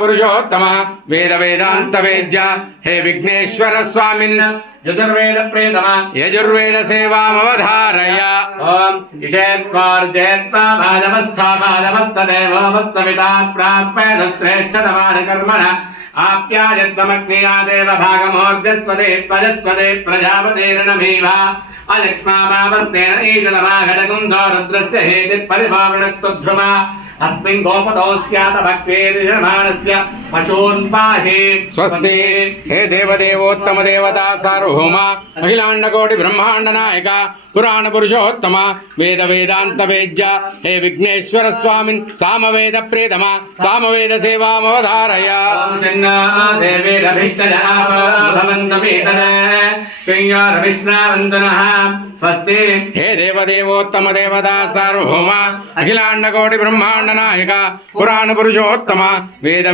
పురుషోత్తమ వేద వేదాంత వేద్య హే విఘ్నేశ్వర స్వామిన్ యజుర్వేద ప్రేతమ యజుర్వేద సేవామవధారయ ఓం ఇషేత్వార్జేత్వా భాజమస్థాభాజమస్తదేవోమస్తమితా ప్రాప్యేద శ్రేష్ఠతమాన కర్మణ ఆప్యాయత్వమగ్నియా దేవ భాగమోర్జస్వదే త్వజస్వదే ప్రజాపతిర్నమీవ అలక్ష్మామావస్తేన ఈశలమాఘటకం సౌరుద్రస్య హేతి పరిభావృణక్తు ధ్రువ अस्मिन् गोपतो स्यात् भक्तेर्यजमानस्य पशून् पाहि स्वस्ति हे देवदेवोत्तम देवता सार्वभौम अखिलांडकोटि ब्रह्मांड नायक पुराण पुरुषोत्तम वेद वेदांत वेद्य हे विघ्नेश्वर स्वामिन् सामवेद प्रेतम सामवेद सेवामवधारय देवी स्वस्ति हे देवदेवोत्तम देवता सार्वभौम अखिलांडकोटि ब्रह्मांड नायक पुराण पुरुषोत्तम वेद